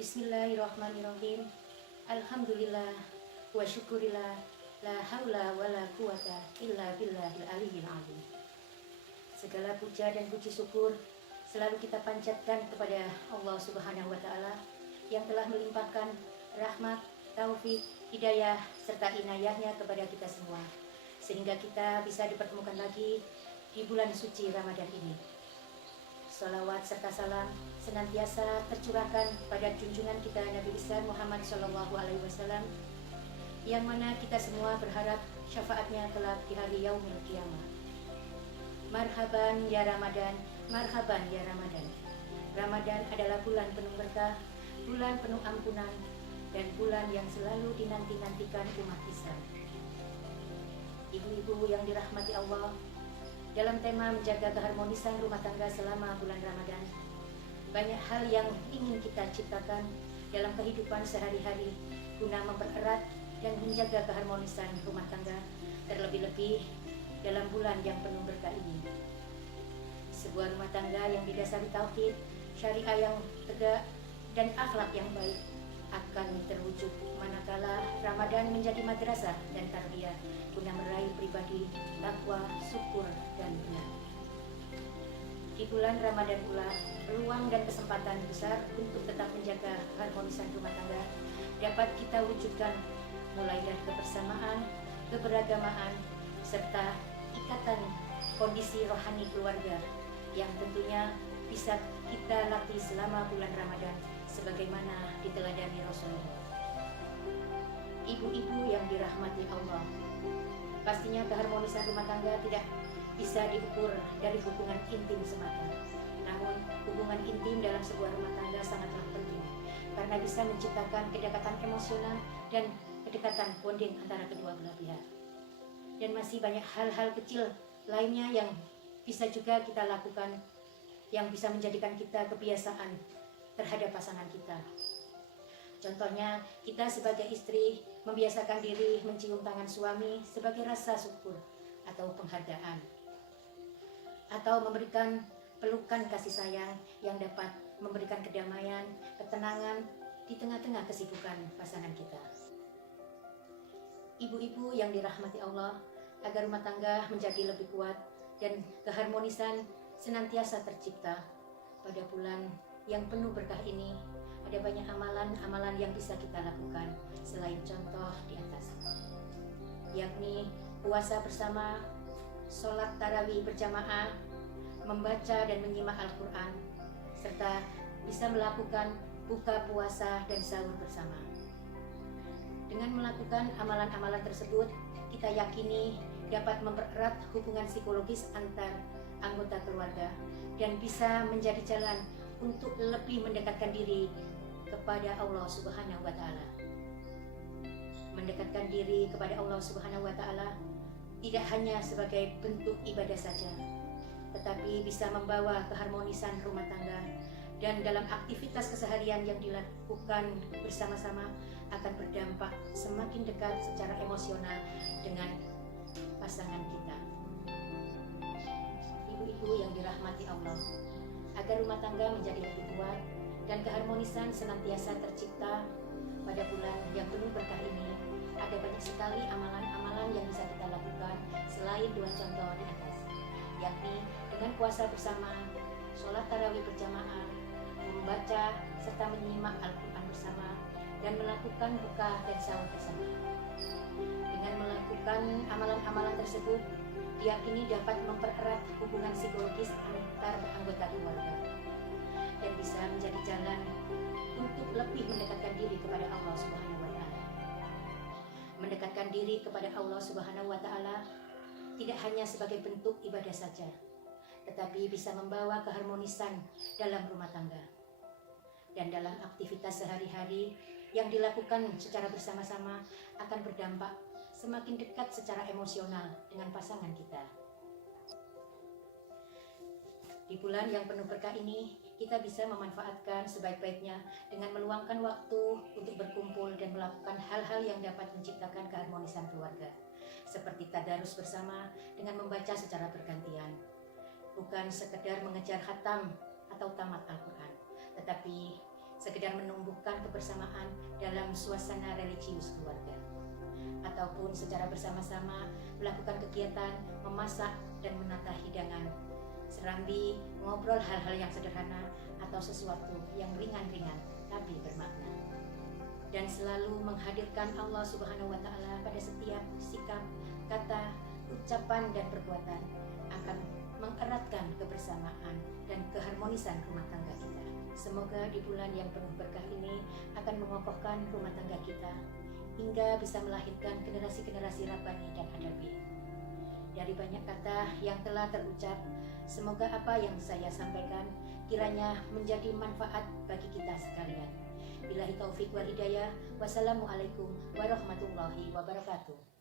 Bismillahirrahmanirrahim. Alhamdulillah wa syukurillah, la haula wa la quwata illa billahil aliyyil azim. Segala puja dan puji syukur selalu kita panjatkan kepada Allah Subhanahu wa taala yang telah melimpahkan rahmat, taufik, hidayah serta inayahnya kepada kita semua, sehingga kita bisa dipertemukan lagi di bulan suci Ramadan ini. Salawat serta salam senantiasa tercurahkan pada junjungan kita Nabi besar Muhammad SAW, yang mana kita semua berharap syafaatnya kelak di hari yaumil qiyamah. Marhaban ya Ramadan, marhaban ya Ramadan. Ramadan adalah bulan penuh berkah, bulan penuh ampunan, dan bulan yang selalu dinanti-nantikan umat Islam. Ibu-ibu yang dirahmati Allah, dalam tema menjaga keharmonisan rumah tangga selama bulan Ramadan, banyak hal yang ingin kita ciptakan dalam kehidupan sehari-hari guna mempererat dan menjaga keharmonisan rumah tangga, terlebih-lebih dalam bulan yang penuh berkah ini. Sebuah rumah tangga yang didasari tauhid, syariah yang tegak, dan akhlak yang baik akan terwujud manakala Ramadan menjadi madrasah dan tarbiyah guna meraih pribadi takwa, syukur, dan benar. Di bulan Ramadan pula, peluang dan kesempatan besar untuk tetap menjaga harmonisan rumah tangga dapat kita wujudkan, mulai dari kebersamaan, keberagamaan, serta ikatan kondisi rohani keluarga yang tentunya bisa kita latih selama bulan Ramadan sebagaimana diteladani Rasulullah. Ibu-ibu yang dirahmati Allah, pastinya keharmonisan rumah tangga tidak bisa diukur dari hubungan intim semata. Namun, hubungan intim dalam sebuah rumah tangga sangatlah penting karena bisa menciptakan kedekatan emosional dan kedekatan bonding antara kedua belah pihak. Dan masih banyak hal-hal kecil lainnya yang bisa juga kita lakukan yang bisa menjadikan kita kebiasaan terhadap pasangan kita. Contohnya, kita sebagai istri membiasakan diri mencium tangan suami sebagai rasa syukur atau penghargaan, atau memberikan pelukan kasih sayang yang dapat memberikan kedamaian, ketenangan di tengah-tengah kesibukan pasangan kita. Ibu-ibu yang dirahmati Allah, agar rumah tangga menjadi lebih kuat dan keharmonisan senantiasa tercipta pada bulan yang penuh berkah ini, ada banyak amalan-amalan yang bisa kita lakukan selain contoh di atas, yakni puasa bersama, sholat tarawih berjamaah, membaca dan menyimak Al-Quran, serta bisa melakukan buka puasa dan sahur bersama. Dengan melakukan amalan-amalan tersebut, kita yakini dapat mempererat hubungan psikologis antar anggota keluarga dan bisa menjadi jalan untuk lebih mendekatkan diri kepada Allah Subhanahu wa taala. Mendekatkan diri kepada Allah Subhanahu wa taala tidak hanya sebagai bentuk ibadah saja, tetapi bisa membawa keharmonisan rumah tangga, dan dalam aktivitas keseharian yang dilakukan bersama-sama akan berdampak semakin dekat secara emosional dengan pasangan kita. Ibu-ibu yang dirahmati Allah, agar rumah tangga menjadi lebih kuat dan keharmonisan senantiasa tercipta pada bulan yang penuh berkah ini, ada banyak sekali amalan-amalan yang bisa kita lakukan selain dua contoh di atas, yakni dengan puasa bersama, sholat tarawih berjamaah, membaca serta menyimak Al-Quran bersama, dan melakukan buka dan sahur bersama. Dengan melakukan amalan-amalan tersebut, diyakini dapat mempererat hubungan psikologis antar anggota keluarga dan bisa menjadi jalan untuk lebih mendekatkan diri kepada Allah Subhanahu wa taala. Mendekatkan diri kepada Allah Subhanahu wa taala tidak hanya sebagai bentuk ibadah saja, tetapi bisa membawa keharmonisan dalam rumah tangga dan dalam aktivitas sehari-hari yang dilakukan secara bersama-sama akan berdampak semakin dekat secara emosional dengan pasangan kita. Di bulan yang penuh berkah ini, kita bisa memanfaatkan sebaik-baiknya dengan meluangkan waktu untuk berkumpul dan melakukan hal-hal yang dapat menciptakan keharmonisan keluarga, seperti tadarus bersama dengan membaca secara bergantian. Bukan sekedar mengejar khatam atau tamat Al-Quran, tetapi sekedar menumbuhkan kebersamaan dalam suasana religius keluarga, ataupun secara bersama-sama melakukan kegiatan memasak dan menata hidangan, serambi mengobrol hal-hal yang sederhana atau sesuatu yang ringan-ringan tapi bermakna, dan selalu menghadirkan Allah Subhanahu wa Ta'ala pada setiap sikap, kata, ucapan, dan perbuatan akan mengeratkan kebersamaan dan keharmonisan rumah tangga kita. Semoga di bulan yang penuh berkah ini akan mengokohkan rumah tangga kita hingga bisa melahirkan generasi-generasi Rabbani dan Adabi. Dari banyak kata yang telah terucap, semoga apa yang saya sampaikan kiranya menjadi manfaat bagi kita sekalian. Billahi taufik wal hidayah. Wassalamualaikum warahmatullahi wabarakatuh.